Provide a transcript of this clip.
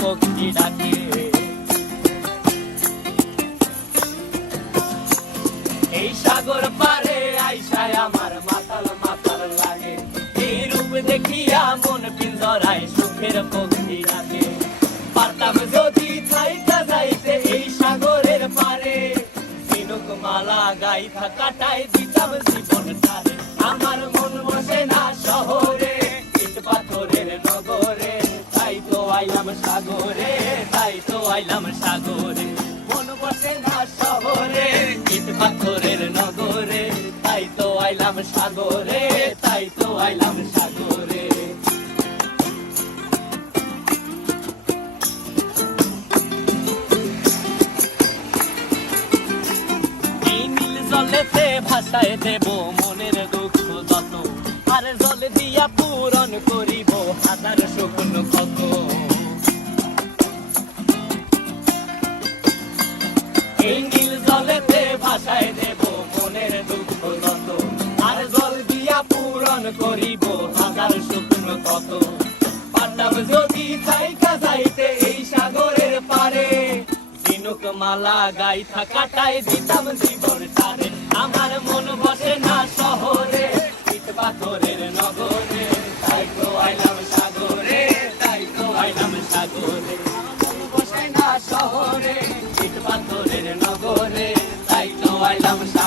পক্ষী ডাকে। এই সাগর পারে আইসায় আমার মাতাল মাতাল লাগে, এই রূপ দেখিয়া মন পিঞ্জরায় সুখের পক্ষী ডাকে। পারতাম যদি থাইকা যাইতে এই সাগরের পারে, ঝিনুক মালা গাইথা কাটাই দিতাম জীবনটারে। আমার মন বসে না শহরে, ইট পাথরের নগরে, তাই তো আইলাম সাগরে, তাই তো আইলাম সাগরে। মন বসে না শহরে, ইট পাথরের নগরে, তাই তো আইলাম সাগরে, তাই তো আইলাম সাগরে। জলেতে ভাসায় দেব মনের দুঃখ যত, আর জল দিয়া পূরণ করিব হাজার স্বপ্ন কত। এই নীল জলেতে ভাসায় দেব মনের দুঃখ যত, আর জল দিয়া পূরণ করিব হাজার স্বপ্ন কত। পারতাম যদি থাইকা যাইতে এই সাগরের পারে, ঝিনুক মালা গাইথা কাটাই দিতাম জীবনটারে। আমার মন বসে না শহরে, ইট পাথরের নগরে, তাই তো আইলাম সাগরে, তাই তো আইলাম সাগরে। মন বসে না শহরে, ইট পাথরের নগরে, তাই তো আইলাম সাগরে।